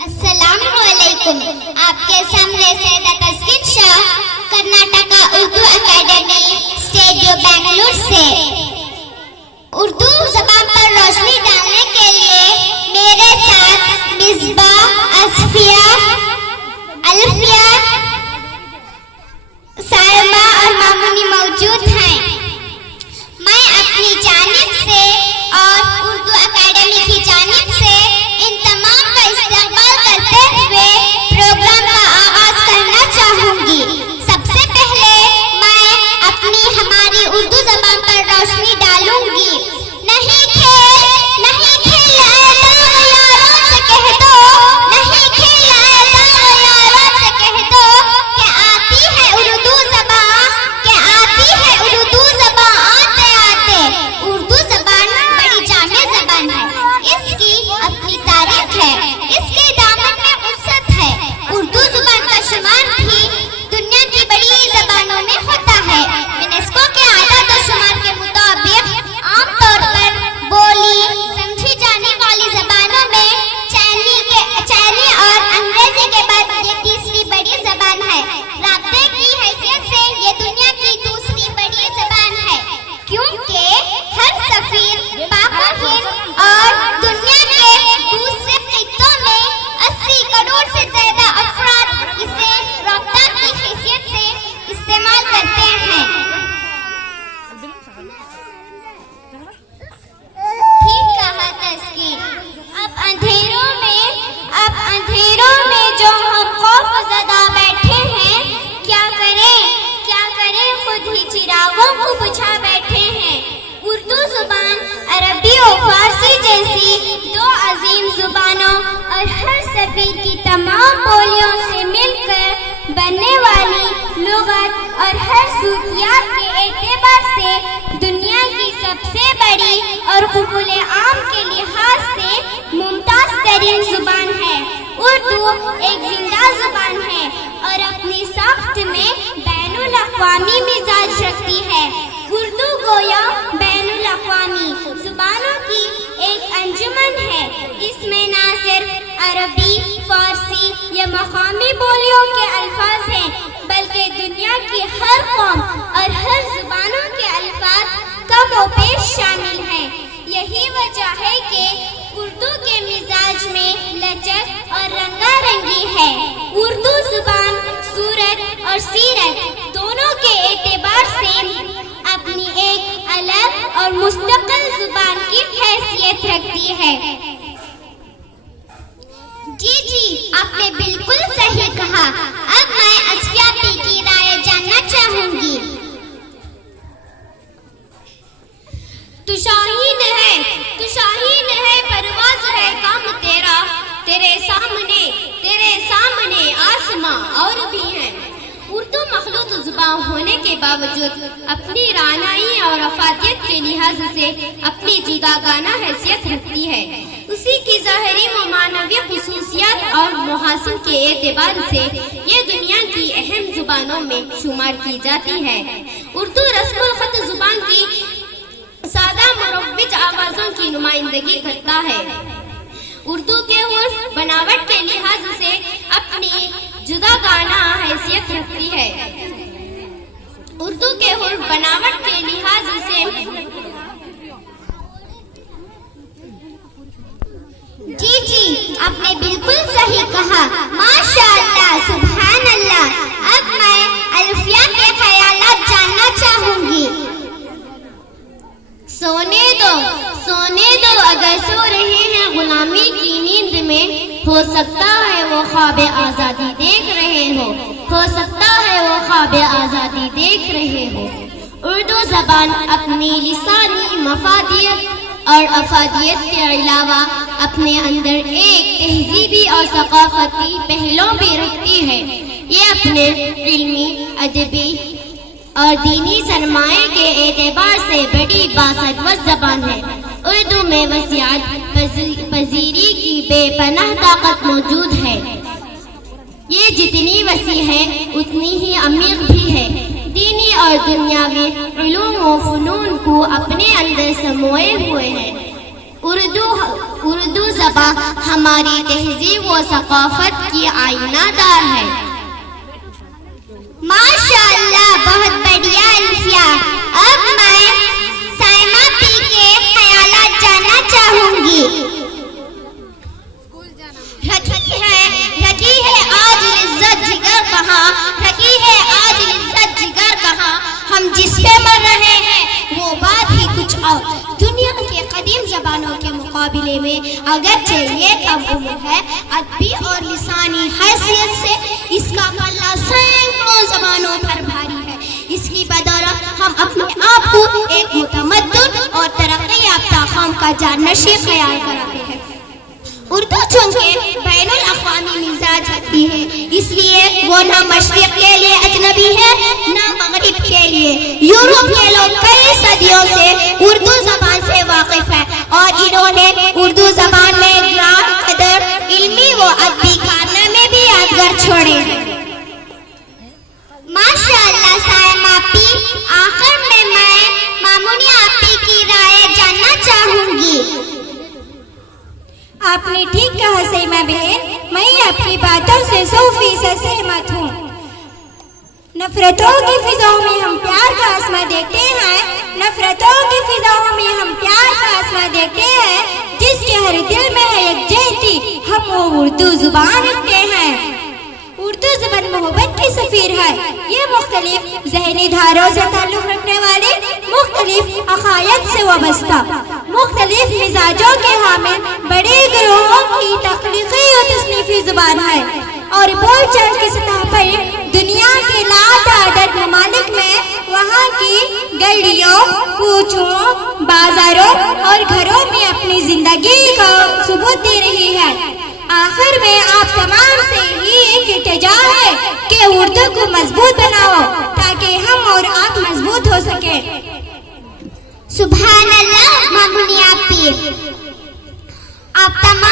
अस्सलामुअलैकुम। आपके सामने सैयदा तस्कीन शाह, कर्नाटका उर्दू एकेडमी, स्टूडियो बेंगलुरु से। उर्दू ज़बान पर रोशनी डालने के लिए मेरे साथ मिसबा, असफिया, अल्फिया, सायमा और मामूनी मौजूद हैं। मैं अपनी जानिब से और उर्दू एकेडमी की जानिब से इन तमाम का इस्तकबाल करते हुए प्रोग्राम का आगाज करना चाहूंगी। सबसे पहले मैं अपनी हमारी उर्दू ज़बान पर रोशनी डालूंगी। नहीं खेल ऐसा यारों से कह दो, नहीं खेल ऐसा यारों से कह दो कि आती है उर्दू ज़बान, कि आती है उर्दू ज़बान आते आते। उर्दू ज़बान बड़ी जामे ज़बान है, इसकी अपनी तारीख है, इसके दामन में वसअत है। उर्दू ज़बान का शुमार भी दुनिया की बड़ी ज़बानों में होता है। यूनेस्को के आदाद और शुमार के मुताबिक आमतौर पर बोली समझी जाने वाली ज़बानों में चैनी और अंग्रेजी के बाद ये तीसरी बड़ी ज़बान है। राब्ते की हैसियत से ये दुनिया की दूसरी बड़ी ज़बान है, क्योंकि हर सफीर, पाक-ओ-हिंद और दुनिया के दूसरे खित्तों में 80 करोड़ से ज्यादा अफराद इसे राब्ता की हैसियत से इस्तेमाल करते हैं। ठीक कहा तस्कीन। अब अंधेरों में जो हम खौफज़दा बैठे हैं, क्या करें खुद ही चिरागों को बुझा बैठे हैं। उर्दू ज़ुबान अरबी और फारसी जैसी दो अजीम ज़ुबानों और हर सफ़ीर की तमाम बोलियों से मिलकर बनने वाली लुग़त और हर सूतियात के एतबार से दुनिया की सबसे बड़ी और क़बूल आम के लिहाज से मुमताज़ तरीन ज़ुबान है। उर्दू एक जिंदा ज़ुबान है और अपनी साख्त में बैनुल अक़वामी मिजाज रखती है। उर्दू गोया बैनुल अक़वामी ज़ुबानों की एक अंजुमन है। इसमें न सिर्फ अरबी, फारसी या मक़ामी बोलियों के अल्फाज हैं, बल्कि दुनिया की हर कौम और हर ज़ुबानों के अल्फाज कम व पेश शामिल हैं। यही वजह है कि उर्दू के मिजाज में लचक और रंगारंगी है। उर्दू ज़ुबान सूरत और सीरत दोनों के एतबार से अपनी एक अलग और मुस्तकिल ज़ुबान की हैसियत रखती है। जी, आपने बिल्कुल सही कहा। अब मैं असफिया की राय जानना चाहूंगी। तू शाहीन है, परवाज़ है काम तेरा, तेरे सामने आसमां और भी हैं। उर्दू मखलूत ज़ुबान होने के बावजूद अपनी रानाई और अफादियत के लिहाज से अपनी जुदागाना हैसियत रखती है। उसी की ज़ाहिरी व मानवी खुसूसियात और मुहासिन के एतबार से ये दुनिया की अहम ज़ुबानों में शुमार की जाती है। उर्दू रस्मुल ख़त ज़ुबान की सादा मुरव्वज आवाज़ों की नुमाइंदगी करता है। उर्दू के हुर्फ बनावट के लिहाज से अपनी जुदागाना हैसियत रखती है। उर्दू के हुर्फ बनावट के लिहाज से जी, आपने बिल्कुल सही कहा। माशाअल्लाह, सुभान अल्लाह। अब मैं अल्फिया के ख्यालात जानना चाहूंगी। सोने दो अगर सो रहे हैं गुलामी की नींद में, हो सकता है वो ख्वाब आजादी देख रहे हो, हो सकता है वो ख्वाब आजादी देख रहे हो। उर्दू ज़बान अपनी लिसानी मफादियत और अफादियत के अलावा अपने अंदर एक तहजीबी और सकाफती पहलू भी रखती है। ये अपने इल्मी, अदबी اور دینی سرمایہ کے اعتبار سے بڑی باصدوت زبان ہے۔ اردو میں وسعت پذیری کی بے پناہ طاقت موجود ہے۔ یہ جتنی وسیع ہے اتنی ہی عمیق بھی ہے۔ دینی اور دنیاوی علوم و فنون کو اپنے اندر سموئے ہوئے ہے۔ اردو زبان ہماری تہذیب و ثقافت کی آئینہ دار ہے۔ ماشاءاللہ، بہت بڑھیا الفیا۔ اب میں سائمہ پی کے خیالات جاننا چاہوں گی۔ رکھی ہے آج لذت جگر کہاں، رکھی ہے آج لذت جگر کہاں، ہم جس پہ مر رہے ہیں وہ بات ہی کچھ اور۔ دنیا کے قدیم زبانوں کے مقابلے میں اگرچہ یہ کم عمر ہے، ادبی اور لسانی حیثیت سے اس کا پلہ سینکڑوں زبانوں پر بھاری ہے۔ اس کی بدولت ہم اپنے آپ کو ایک متمدن اور ترقی یافتہ قوم کا جانشین خیال کراتے ہیں۔ اردو چونکہ بین الاقوامی مزاج رکھتی ہے، اس لیے وہ نہ مشرق کے لیے اجنبی ہے نہ مغرب کے لیے۔ یورپ کے لوگ کئی صدیوں سے اردو زبان سے واقف ہیں اور انہوں نے اردو زبان میں گرام قدر علمی و ادبی کارنامے بھی یادگار چھوڑے ہیں۔ ماشاءاللہ سائمہ پی، آخر میں مامونی آپی کی رائے جاننا چاہوں گی۔ آپ نے ٹھیک کہا سیمہ بہن، میں آپ کی باتوں سے 100% سہمت ہوں۔ نفرتوں کی فضاؤں میں ہم پیار کا آسماں دیکھتے ہیں، نفرتوں کی فضاؤں میں ہم پیار کا آسماں دیکھتے ہیں، جس کے ہر دل میں ہے یکجہتی، ہم وہ اردو زبان رکھتے ہیں۔ اردو زبان محبت کی سفیر ہے۔ یہ مختلف ذہنی دھاروں سے تعلق رکھنے والے، مختلف عقائد سے وابستہ، مختلف مزاجوں کے حامل بڑے گروہوں کی تخلیقی و تصنیفی زبان ہے، اور بول چال کی سطح پر دنیا کے لاتعداد ممالک میں وہاں کی گلیوں، کوچوں، بازاروں اور گھروں میں اپنی زندگی کا ثبوت دے رہی ہے۔ آخر میں آپ تمام سے ہی ایک التجا ہے کہ اردو کو مضبوط بناؤ تاکہ ہم اور آپ مضبوط ہو سکیں۔ سبحان اللہ مامونی آپی، آپ تمام